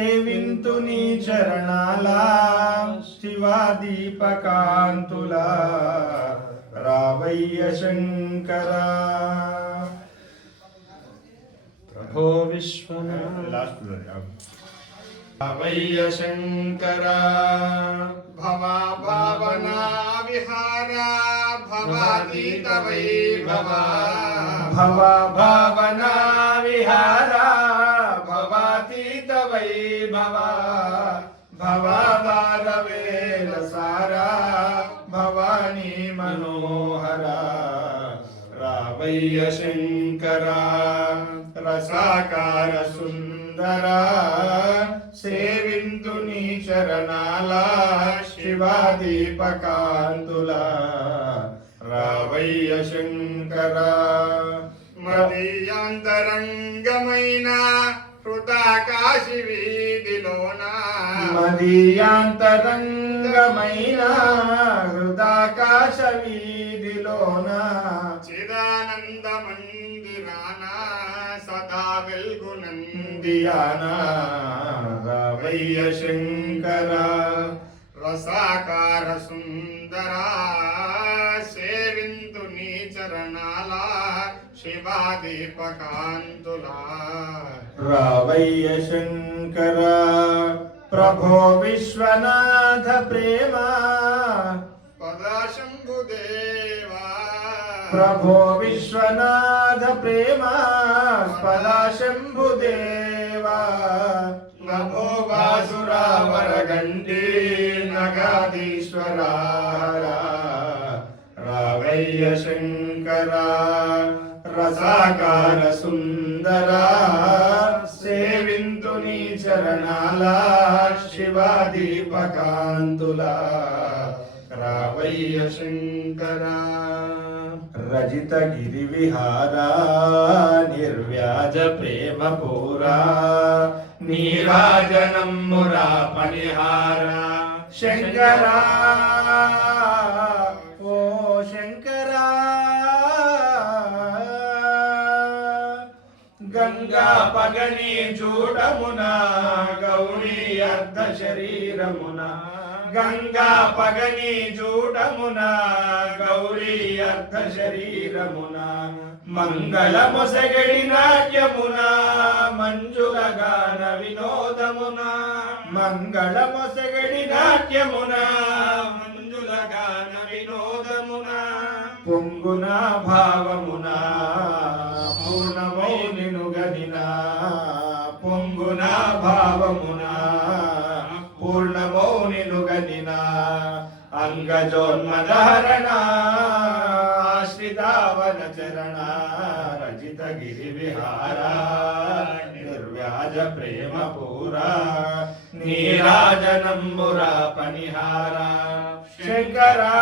సేవింతు నీ చరణాల శివాదీపకాంతుల రావయ్య శంకర ప్రభో విశ్వనాథ రావయ్య శంకర భవా భావనా విహార భవాతీత వైభవ భవా భావనా విహార భవాతీత వైభవ భవభారవేల సారా భవానీ మనోహర రావయ్య శంకర రసాకార సుందర సేవింతు నీ చరణాల శివాదీపకాంతుల రావయ్య శంకర మదీయాంతరంగమైన హృదాకాశి వీధిలోన మదీయాంతరంగమైన హృదాకాశ వీధిలోన చిదానంద మందిరాన సదా వెల్గునందియాన రావయ్య శంకర రసాకార సుందర సేవింతు నీ చరణాల శివాదీపకాంతుల రావయ్య శంకర ప్రభో విశ్వనాథ ప్రేమ పదాశంభుదేవా ప్రభో విశ్వనాథ ప్రేమ పదాశంభుదేవా నమో వాసురావరగంటి నగాధీశ్వరా రావయ్య శంకర రసాకార సుందర సేవింతు నీ చరణాల శివాదీపకాంతుల రావయ్య శంకర రజిత గిరి విహార నిర్వ్యాజ ప్రేమ పూరా నీరాజనమ్మురా పనిహార శంకర ఓ శంకర గంగా పగని చూడమున గౌరీ అర్ధ శరీరమున గంగా పగని చూడమున గౌరీ అర్ధ శరీరమున మంగళ మొసగడి నాట్యమున మంజుల గాన వినోదమున మంగళ మొసగడి నాట్యమున మంజుల గాన వినోదమున పొంగున భావమున పూర్ణమౌ నినుగనిన పొంగున భావమున పూర్ణమౌ నినుగనిన అంగజోన్మదహరణ ఆశ్రితావన చరణ రజిత గిరి విహార నిర్వ్యాజ ప్రేమ పూరా నీరాజనంబురా పనిహార శంకరా